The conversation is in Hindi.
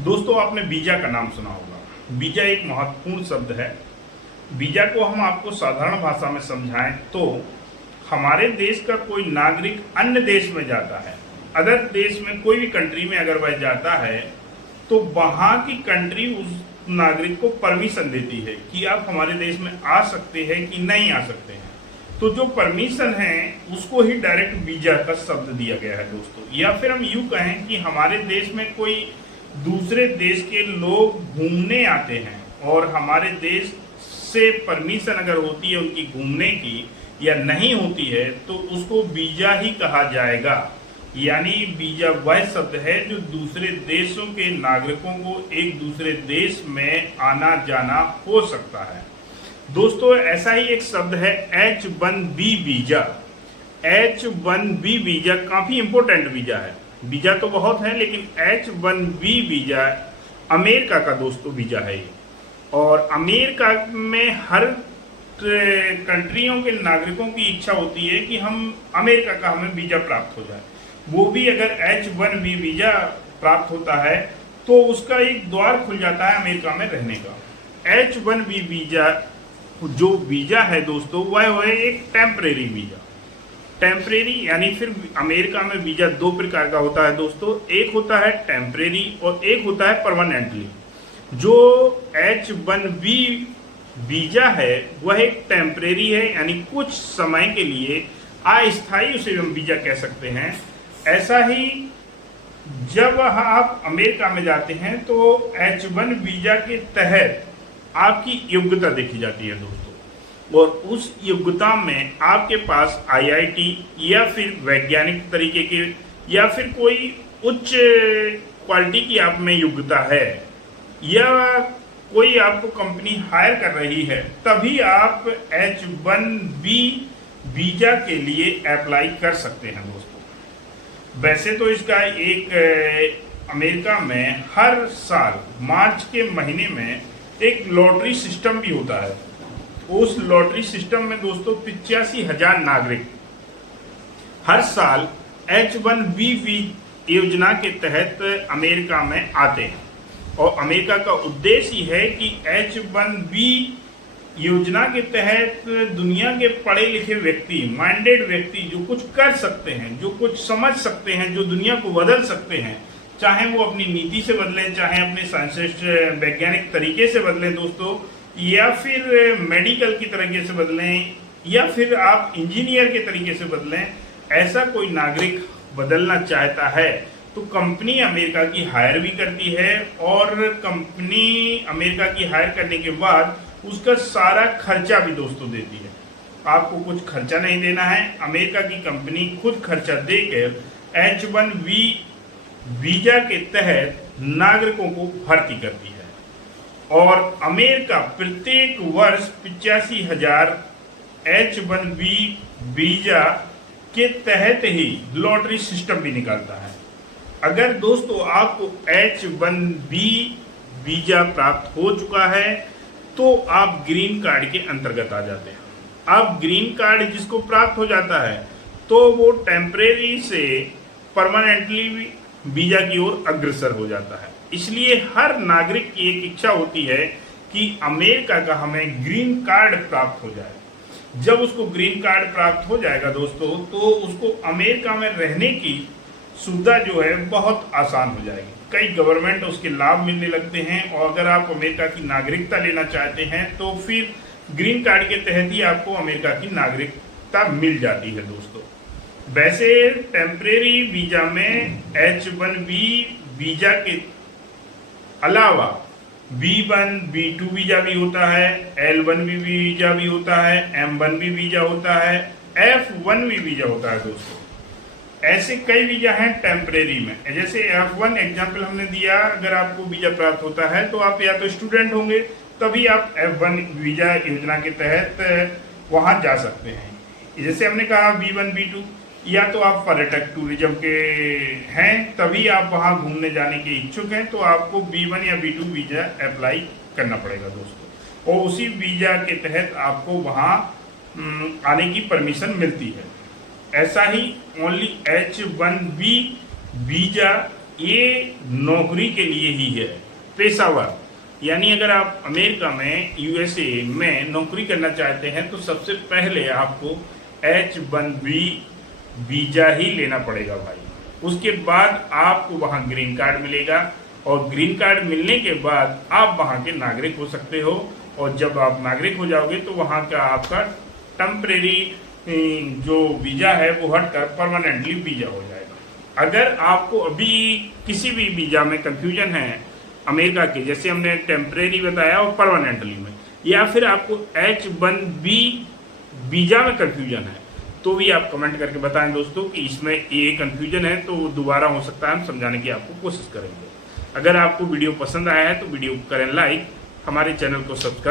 दोस्तों, आपने वीजा का नाम सुना होगा। वीजा एक महत्वपूर्ण शब्द है। वीजा को हम आपको साधारण भाषा में समझाएं तो हमारे देश का कोई नागरिक अन्य देश में जाता है, अदर देश में कोई भी कंट्री में अगर वह जाता है तो वहाँ की कंट्री उस नागरिक को परमिशन देती है कि आप हमारे देश में आ सकते हैं कि नहीं आ सकते हैं। तो जो परमिशन है उसको ही डायरेक्ट वीजा का शब्द दिया गया है दोस्तों। या फिर हम यूँ कहें कि हमारे देश में कोई दूसरे देश के लोग घूमने आते हैं और हमारे देश से परमिशन अगर होती है उनकी घूमने की या नहीं होती है तो उसको वीजा ही कहा जाएगा। यानी वीजा वह शब्द है जो दूसरे देशों के नागरिकों को एक दूसरे देश में आना जाना हो सकता है। दोस्तों, ऐसा ही एक शब्द है H1B वीजा। H1B वीजा काफी इंपॉर्टेंट वीजा है। वीजा तो बहुत है लेकिन H1B वीजा अमेरिका का दोस्तों वीजा है ये। और अमेरिका में हर कंट्रियों के नागरिकों की इच्छा होती है कि हम अमेरिका का हमें वीजा प्राप्त हो जाए। वो भी अगर H1B वीजा प्राप्त होता है तो उसका एक द्वार खुल जाता है अमेरिका में रहने का। H1B वीजा जो वीजा है दोस्तों वह है एक टेम्परेरी वीजा। टेम्परेरी यानी फिर अमेरिका में वीजा दो प्रकार का होता है दोस्तों, एक होता है टेम्परेरी और एक होता है परमानेंटली। जो H1B वीजा है वह एक टेम्परेरी है, यानी कुछ समय के लिए अस्थायी उसे हम वीजा कह सकते हैं। ऐसा ही जब आप अमेरिका में जाते हैं तो H1 वीजा के तहत आपकी योग्यता देखी जाती है दोस्तों, और उस योग्यता में आपके पास IIT या फिर वैज्ञानिक तरीके के या फिर कोई उच्च क्वालिटी की आप में योग्यता है या कोई आपको कंपनी हायर कर रही है, तभी आप H1B वीजा के लिए अप्लाई कर सकते हैं दोस्तों। वैसे तो इसका एक अमेरिका में हर साल मार्च के महीने में एक लॉटरी सिस्टम भी होता है। उस लॉटरी सिस्टम में दोस्तों 85,000 नागरिक हर साल H1B योजना के तहत अमेरिका में आते हैं। और अमेरिका का उद्देश्य ही है कि H1B योजना के तहत दुनिया के पढ़े लिखे व्यक्ति, माइंडेड व्यक्ति जो कुछ कर सकते हैं, जो कुछ समझ सकते हैं, जो दुनिया को बदल सकते हैं, चाहे वो अपनी नीति से बदलें, चाहे अपने साइंटिस्ट वैज्ञानिक तरीके से बदलें दोस्तों, या फिर मेडिकल की तरीके से बदलें, या फिर आप इंजीनियर के तरीके से बदलें, ऐसा कोई नागरिक बदलना चाहता है तो कंपनी अमेरिका की हायर भी करती है। और कंपनी अमेरिका की हायर करने के बाद उसका सारा खर्चा भी दोस्तों देती है। आपको कुछ खर्चा नहीं देना है, अमेरिका की कंपनी खुद खर्चा देकर H1B वीजा के तहत नागरिकों को भर्ती करती है। और अमेरिका प्रत्येक वर्ष 85,000 H1B वीजा के तहत ही लॉटरी सिस्टम भी निकालता है। अगर दोस्तों आपको H1B वीजा प्राप्त हो चुका है तो आप ग्रीन कार्ड के अंतर्गत आ जाते हैं। अब ग्रीन कार्ड जिसको प्राप्त हो जाता है तो वो टेम्परेरी से परमानेंटली वीजा की ओर अग्रसर हो जाता है। इसलिए हर नागरिक की एक इच्छा होती है कि अमेरिका का हमें ग्रीन कार्ड प्राप्त हो जाए। जब उसको ग्रीन कार्ड प्राप्त हो जाएगा दोस्तों तो उसको अमेरिका में रहने की सुविधा जो है बहुत आसान हो जाएगी। कई गवर्नमेंट उसके लाभ मिलने लगते हैं और अगर आप अमेरिका की नागरिकता लेना चाहते हैं तो फिर ग्रीन कार्ड के तहत ही आपको अमेरिका की नागरिकता मिल जाती है दोस्तों। वैसे टेम्परेरी वीजा में H1B वीजा के अलावा B1 B2 वीजा भी होता है, L1B वीजा भी होता है, M1B वीजा होता है, F1B वीजा होता है दोस्तों। ऐसे कई वीजा हैं टेम्परेरी में। जैसे F1 एग्जाम्पल हमने दिया, अगर आपको वीजा प्राप्त होता है तो आप या तो स्टूडेंट होंगे तभी आप F1 वीजा योजना के तहत वहां जा सकते हैं। जैसे हमने कहा B1 B2, या तो आप पर्यटक टूरिज्म के हैं तभी आप वहां घूमने जाने के इच्छुक हैं तो आपको B1 या B2 वीजा अप्लाई करना पड़ेगा दोस्तों, और उसी वीजा के तहत आपको वहां आने की परमिशन मिलती है। ऐसा ही ओनली H1B वीजा ये नौकरी के लिए ही है, पेशावर। यानी अगर आप अमेरिका में, यूएसए में नौकरी करना चाहते हैं तो सबसे पहले आपको H-1B वीजा ही लेना पड़ेगा भाई। उसके बाद आपको वहाँ ग्रीन कार्ड मिलेगा और ग्रीन कार्ड मिलने के बाद आप वहाँ के नागरिक हो सकते हो। और जब आप नागरिक हो जाओगे तो वहाँ का आपका टेम्परेरी जो वीज़ा है वो हटकर परमानेंटली वीज़ा हो जाएगा। अगर आपको अभी किसी भी वीज़ा में कंफ्यूजन है अमेरिका के, जैसे हमने टेम्परेरी बताया और परमानेंटली में, या फिर आपको H-1B वीज़ा में कंफ्यूजन है, तो भी आप कमेंट करके बताएं दोस्तों कि इसमें ये कंफ्यूजन है, तो दोबारा हो सकता है हम समझाने की आपको कोशिश करेंगे। अगर आपको वीडियो पसंद आया है तो वीडियो को करें लाइक, हमारे चैनल को सब्सक्राइब।